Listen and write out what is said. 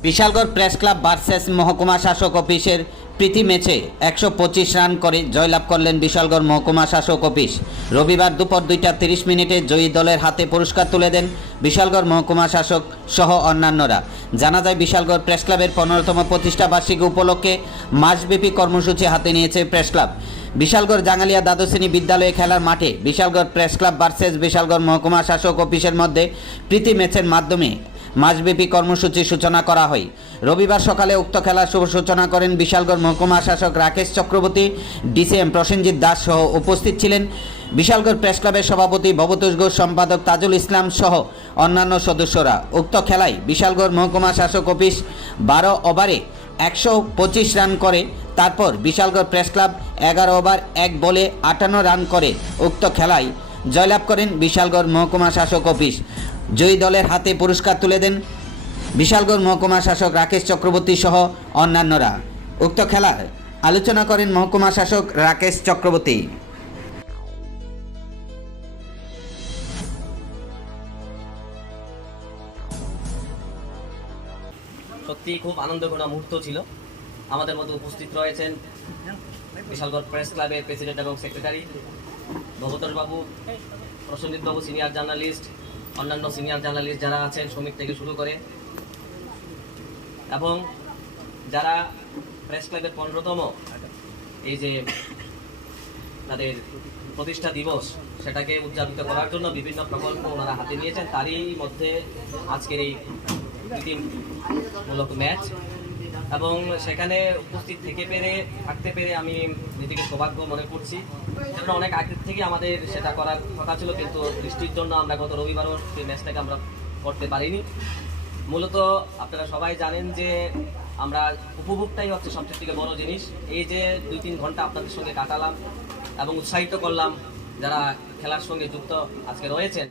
Bishalgarh press club versus মহকুমা শাসক অফিসের প্রীতি ম্যাচে একশো পঁচিশ রান করে জয়লাভ করলেন বিশালগড় মহকুমা শাসক অফিস। রবিবার দুপুর দুইটা তিরিশ মিনিটে জয়ী দলের হাতে পুরস্কার তুলে দেন বিশালগড় মহকুমা শাসক সহ অন্যান্যরা। জানা যায়, বিশালগড় প্রেস ক্লাবের পনেরোতম প্রতিষ্ঠা বার্ষিকী উপলক্ষে মাসব্যাপী কর্মসূচি হাতে নিয়েছে প্রেস ক্লাব। বিশালগড় জাঙ্গালিয়া দ্বাদশ শ্রেণি বিদ্যালয়ে খেলার মাঠে Bishalgarh press club versus Bishalgarh মহকুমা শাসক অফিসের মধ্যে প্রীতি ম্যাচের মাধ্যমে মাসব্যাপী কর্মসূচির সূচনা করা হয়। রবিবার সকালে উক্ত খেলার শুভ সূচনা করেন বিশালগড় মহকুমা শাসক রাকেশ চক্রবর্তী, ডিসিএম প্রসেনজিৎ দাস সহ উপস্থিত ছিলেন বিশালগড় প্রেস ক্লাবের সভাপতি ভবতোষ ঘোষ, সম্পাদক তাজুল ইসলাম সহ অন্যান্য সদস্যরা। উক্ত খেলায় বিশালগড় মহকুমা শাসক অফিস বারো ওভারে একশো পঁচিশ রান করে। তারপর বিশালগড় প্রেস ক্লাব এগারো ওভার এক বলে আটান্ন রান করে। উক্ত খেলায় জয়লাভ করেন বিশালগড় মহকুমা শাসক অফিস। জয়ী দলের হাতে পুরস্কার তুলে দেন বিশালগড় মহকুমা শাসক রাকেশ চক্রবর্তী সহ অন্যান্যরা। উক্ত খেলার আলোচনা করেন মহকুমা শাসক রাকেশ চক্রবর্তী। সত্যি খুব আনন্দ আনন্দঘন মুহূর্ত ছিল। আমাদের মধ্যে উপস্থিত রয়েছেন বিশালগড় প্রেস ক্লাবের প্রেসিডেন্ট এবং সেক্রেটারি ভগতর বাবু প্রসঞ্জিৎ বাবু সিনিয়র জার্নালিস্ট অন্যান্য সিনিয়র জার্নালিস্ট যারা আছেন, শ্রমিক থেকে শুরু করে। এবং যারা প্রেস ক্লাবের পনেরোতম, এই যে তাদের প্রতিষ্ঠা দিবস, সেটাকে উদযাপিত করার জন্য বিভিন্ন প্রকল্প ওনারা হাতে নিয়েছেন। তারই মধ্যে আজকের এই প্রীতিমূলক ম্যাচ। এবং সেখানে উপস্থিত থেকে পেরে, থাকতে পেরে আমি নিজেকে সৌভাগ্য মনে করছি। কারণ অনেক আগে থেকে আমাদের সেটা করার কথা ছিল, কিন্তু বৃষ্টির জন্য আমরা গত রবিবারও সেই ম্যাচটাকে আমরা করতে পারিনি। মূলত আপনারা সবাই জানেন যে আমরা উপভোগটাই হচ্ছে সবচেয়ে থেকে বড় জিনিস। এই যে দুই তিন ঘণ্টা আপনাদের সঙ্গে কাটালাম এবং উৎসাহিত করলাম যারা খেলার সঙ্গে যুক্ত আজকে রয়েছেন।